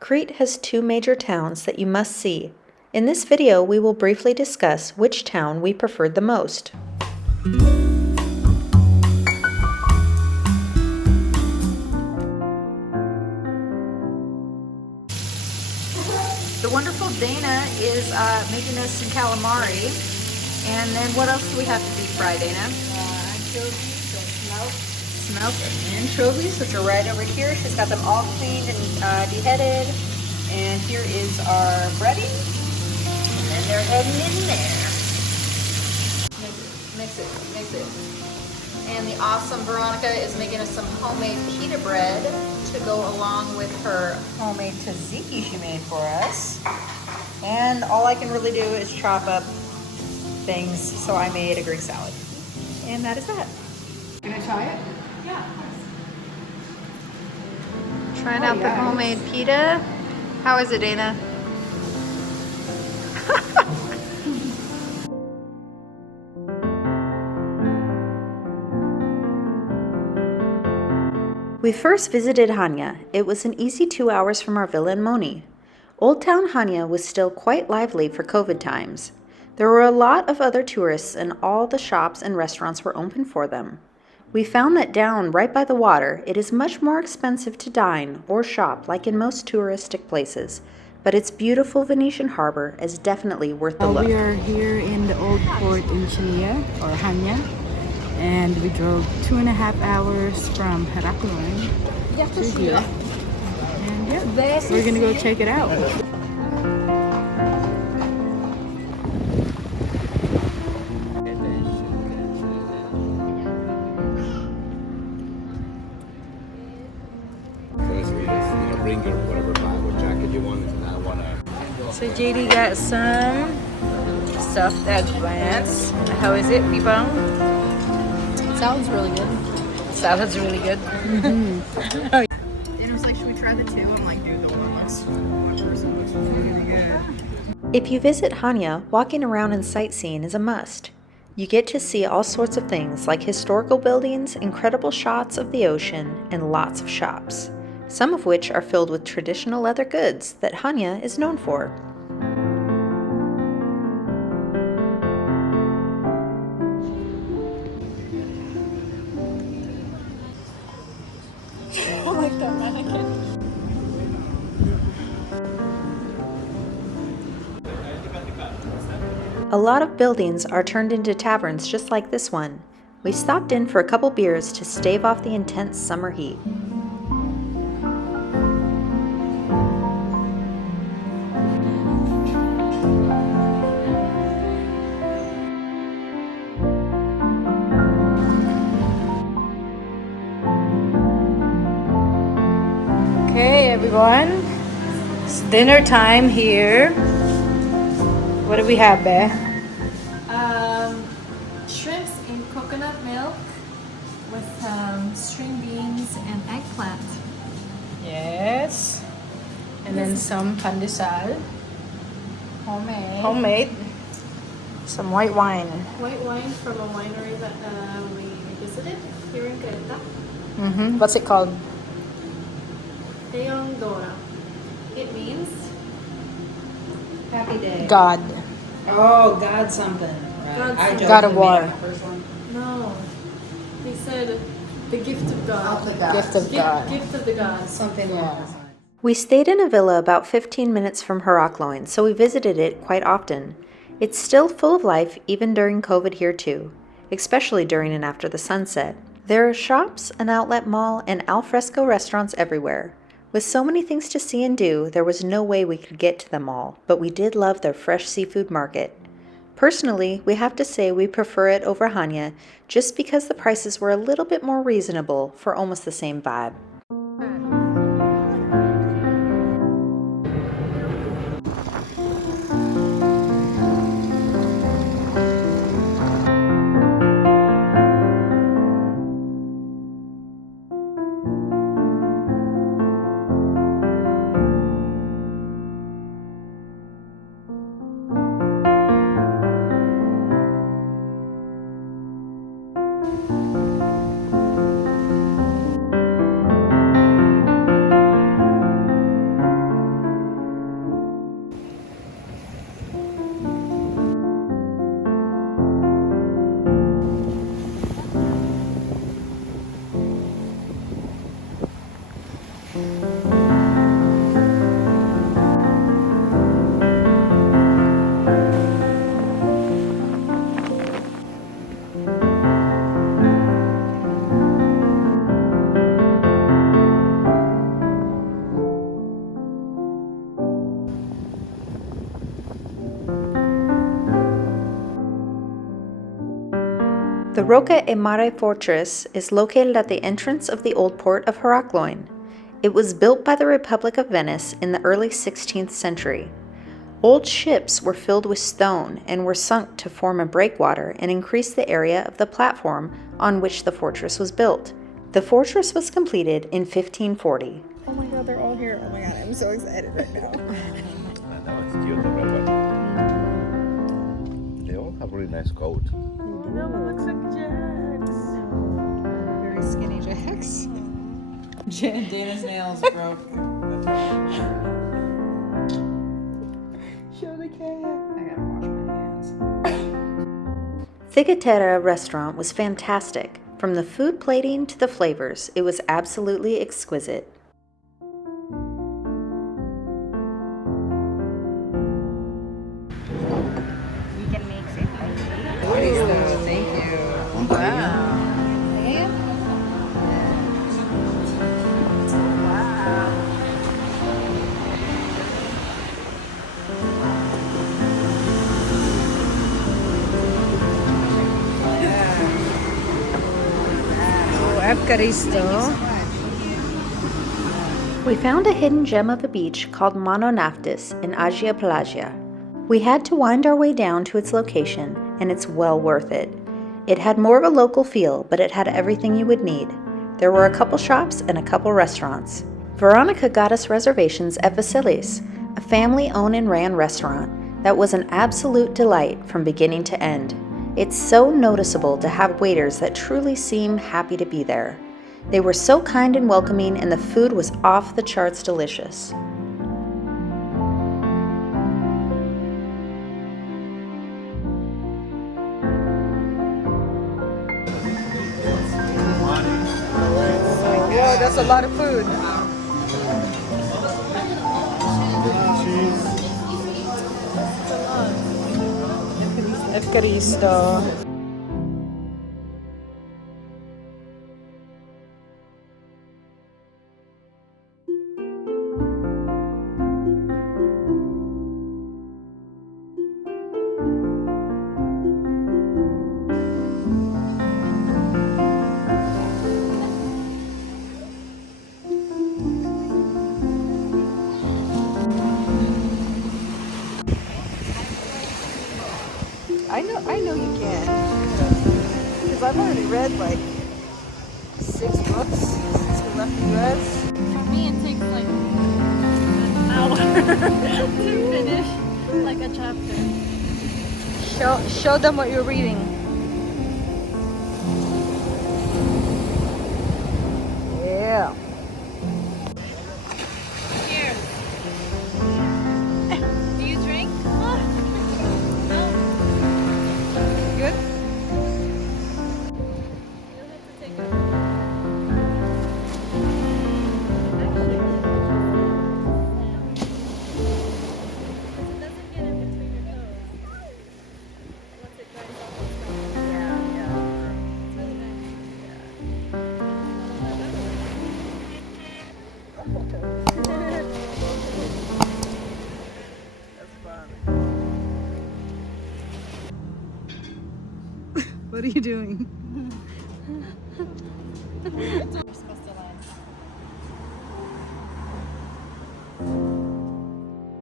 Crete has two major towns that you must see. In this video, we will briefly discuss which town we preferred the most. The wonderful Dana is making us some calamari. And then what else do we have to deep fry, Dana? Anchovies and Smoked anchovies, which are right over here. She's got them all cleaned and deheaded. And here is our breading. And then they're heading in there. Mix it. And the awesome Veronica is making us some homemade pita bread to go along with her homemade tzatziki she made for us. And all I can really do is chop up things, so I made a Greek salad. And that is that. Can I try it? Yeah, of course. Trying out the homemade pita. How is it, Dana? We first visited Chania. It was an easy 2 hours from our villa in Moni. Old Town Chania was still quite lively for COVID times. There were a lot of other tourists and all the shops and restaurants were open for them. We found that down right by the water, it is much more expensive to dine or shop like in most touristic places, but its beautiful Venetian harbor is definitely worth the look. We are here in the old port in Chania or Chania, and we drove 2.5 hours from Heraklion to here. And yeah, we're gonna go check it out. Bring your whatever bag or jacket you want, and I wanna. So JD got some stuffed eggplants. How is it, people? Sounds really good. Sounds really good. And it was like, should we try the two? I'm like, dude, the one person looks really good. If you visit Chania, walking around and sightseeing is a must. You get to see all sorts of things like historical buildings, incredible shots of the ocean, and lots of shops, some of which are filled with traditional leather goods that Chania is known for. I like that mannequin. A lot of buildings are turned into taverns just like this one. We stopped in for a couple beers to stave off the intense summer heat. Okay, everyone. It's dinner time here. What do we have, Bear? Shrimps in coconut milk with string beans and eggplant. Yes. And then some pandesal. Homemade. Homemade. Some white wine. White wine from a winery that we visited here in Crete. What's it called? Dora. It means Happy day. God. Oh, God something. God God of War. no. They said the gift of God. Gift of God. Gift of the gods. Something Yeah. We stayed in a villa about 15 minutes from Heraklion, so we visited it quite often. It's still full of life even during COVID here too, especially during and after the sunset. There are shops, an outlet mall, and alfresco restaurants everywhere. With so many things to see and do, there was no way we could get to them all, but we did love their fresh seafood market. Personally, we have to say we prefer it over Chania just because the prices were a little bit more reasonable for almost the same vibe. The Rocca e Mare Fortress is located at the entrance of the old port of Heraklion. It was built by the Republic of Venice in the early 16th century. Old ships were filled with stone and were sunk to form a breakwater and increase the area of the platform on which the fortress was built. The fortress was completed in 1540. Oh my god, they're all here. Oh my god, I'm so excited right now. I know, it's cute, the robot. They all have really nice coat. No, it looks like Jax. Very skinny Jax. Dana's nails broke. Show the cat. I gotta wash my hands. Thigatera restaurant was fantastic. From the food plating to the flavors, it was absolutely exquisite. We can mix it. Thank you. Wow. We found a hidden gem of a beach called Mononaftis in Agia Pelagia. We had to wind our way down to its location, and it's well worth it. It had more of a local feel, but it had everything you would need. There were a couple shops and a couple restaurants. Veronica got us reservations at Vasilis, a family-owned and ran restaurant that was an absolute delight from beginning to end. It's so noticeable to have waiters that truly seem happy to be there. They were so kind and welcoming, and the food was off the charts delicious. Whoa, that's a lot of food. Evcaristo. I know you can. Because I've already read like 6 books since we left the US. For me, it takes like an hour to finish like a chapter. Show them what you're reading. Yeah. Here. Do you drink? No. Good? You'll have to take it. Because it doesn't get in between your toes. Once it dries off, it's gone. It's really nice. What are you doing?